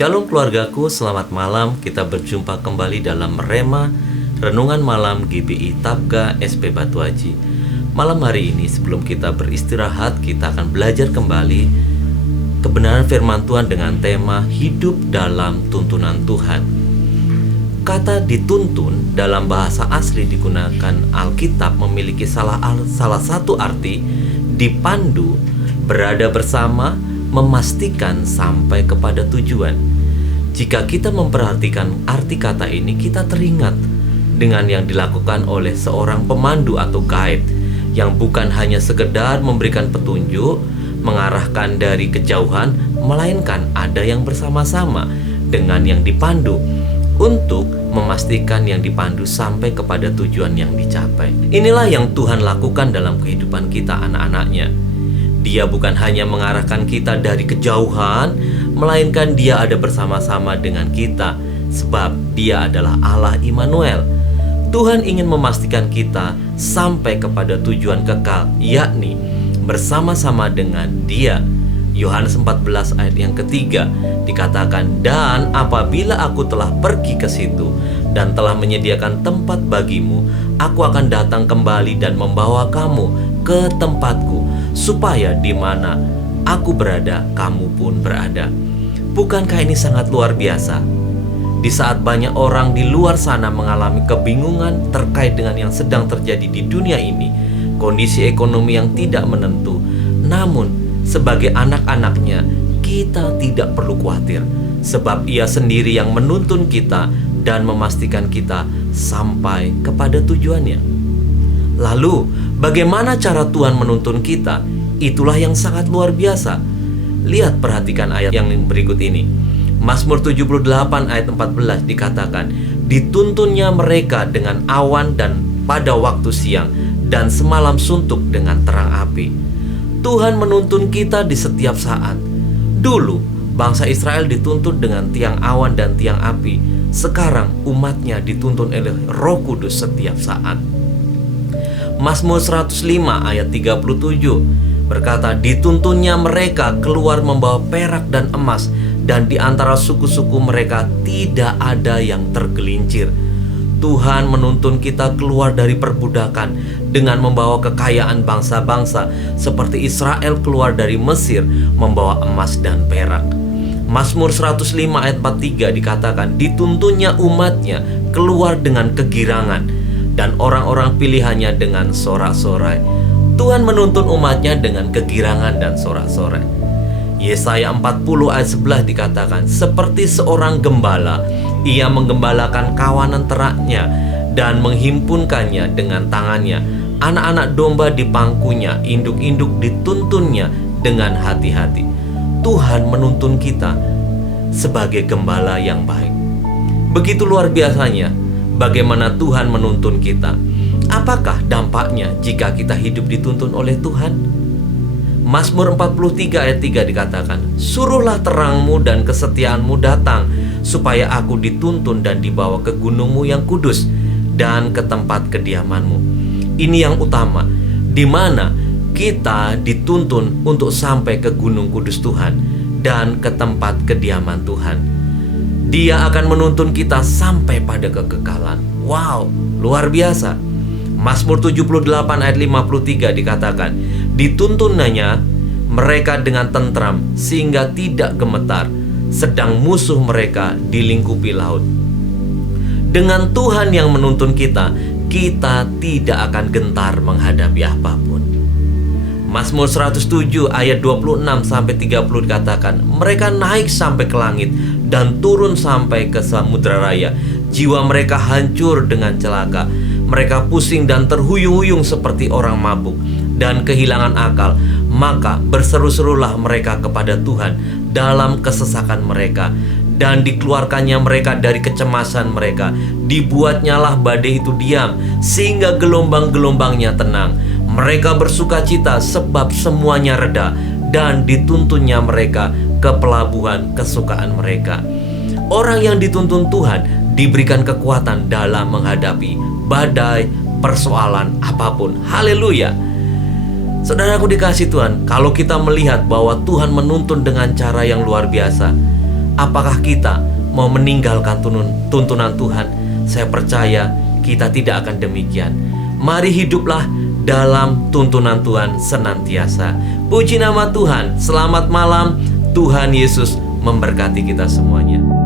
Shalom keluargaku, selamat malam. Kita berjumpa kembali dalam Rema Renungan Malam GBI Tabga SP Batu Aji. Malam hari ini sebelum kita beristirahat, kita akan belajar kembali kebenaran firman Tuhan dengan tema hidup dalam tuntunan Tuhan. Kata dituntun dalam bahasa asli digunakan Alkitab memiliki salah satu arti dipandu, berada bersama, memastikan sampai kepada tujuan. Jika kita memperhatikan arti kata ini, kita teringat dengan yang dilakukan oleh seorang pemandu atau guide yang bukan hanya sekedar memberikan petunjuk, mengarahkan dari kejauhan, melainkan ada yang bersama-sama dengan yang dipandu untuk memastikan yang dipandu sampai kepada tujuan yang dicapai. Inilah yang Tuhan lakukan dalam kehidupan kita anak-anaknya. Dia bukan hanya mengarahkan kita dari kejauhan, melainkan Dia ada bersama-sama dengan kita, sebab Dia adalah Allah Immanuel. Tuhan ingin memastikan kita sampai kepada tujuan kekal, yakni bersama-sama dengan Dia. Yohanes 14 ayat yang ketiga dikatakan, "Dan apabila aku telah pergi ke situ dan telah menyediakan tempat bagimu, aku akan datang kembali dan membawa kamu ke tempatku, supaya di mana aku berada, kamu pun berada." Bukankah ini sangat luar biasa? Di saat banyak orang di luar sana mengalami kebingungan terkait dengan yang sedang terjadi di dunia ini, kondisi ekonomi yang tidak menentu, namun sebagai anak-anaknya, kita tidak perlu khawatir, sebab Ia sendiri yang menuntun kita dan memastikan kita sampai kepada tujuannya. Lalu, bagaimana cara Tuhan menuntun kita? Itulah yang sangat luar biasa. Lihat, perhatikan ayat yang berikut ini. Mazmur 78 ayat 14 dikatakan, "Dituntunnya mereka dengan awan dan pada waktu siang, dan semalam suntuk dengan terang api." Tuhan menuntun kita di setiap saat. Dulu, bangsa Israel dituntun dengan tiang awan dan tiang api. Sekarang, umatnya dituntun oleh Roh Kudus setiap saat. Mazmur 105 ayat 37 berkata, "Dituntunnya mereka keluar membawa perak dan emas, dan di antara suku-suku mereka tidak ada yang tergelincir." Tuhan menuntun kita keluar dari perbudakan dengan membawa kekayaan bangsa-bangsa, seperti Israel keluar dari Mesir membawa emas dan perak. Mazmur 105 ayat 43 dikatakan, "Dituntunnya umatnya keluar dengan kegirangan, dan orang-orang pilihannya dengan sorak-sorai." Tuhan menuntun umatnya dengan kegirangan dan sorak-sorai. Yesaya 40 ayat 11 dikatakan, "Seperti seorang gembala, Ia menggembalakan kawanan teraknya dan menghimpunkannya dengan tangannya. Anak-anak domba di pangkunya, induk-induk dituntunnya dengan hati-hati." Tuhan menuntun kita sebagai gembala yang baik. Begitu luar biasanya bagaimana Tuhan menuntun kita. Apakah dampaknya jika kita hidup dituntun oleh Tuhan? Mazmur 43 ayat 3 dikatakan, "Suruhlah terangmu dan kesetiaanmu datang, supaya aku dituntun dan dibawa ke gunungmu yang kudus dan ke tempat kediamanmu." Ini yang utama, di mana kita dituntun untuk sampai ke gunung kudus Tuhan dan ke tempat kediaman Tuhan. Dia akan menuntun kita sampai pada kekekalan. Wow, luar biasa. Mazmur 78 ayat 53 dikatakan, "Dituntunannya mereka dengan tentram sehingga tidak gemetar, sedang musuh mereka dilingkupi laut." Dengan Tuhan yang menuntun kita, kita tidak akan gentar menghadapi apapun. Mazmur 107 ayat 26 sampai 30 dikatakan, "Mereka naik sampai ke langit dan turun sampai ke samudra raya. Jiwa mereka hancur dengan celaka. Mereka pusing dan terhuyung-huyung seperti orang mabuk dan kehilangan akal. Maka berseru-serulah mereka kepada Tuhan dalam kesesakan mereka, dan dikeluarkannya mereka dari kecemasan mereka. Dibuatnyalah badai itu diam, sehingga gelombang-gelombangnya tenang. Mereka bersuka cita sebab semuanya reda, dan dituntunnya mereka ke pelabuhan kesukaan mereka." Orang yang dituntun Tuhan diberikan kekuatan dalam menghadapi badai, persoalan apapun. Haleluya. Saudaraku dikasih Tuhan, kalau kita melihat bahwa Tuhan menuntun dengan cara yang luar biasa, Apakah kita mau meninggalkan tuntunan Tuhan? Saya percaya kita tidak akan demikian. Mari hiduplah dalam tuntunan Tuhan senantiasa. Puji nama Tuhan. Selamat malam. Tuhan Yesus memberkati kita semuanya.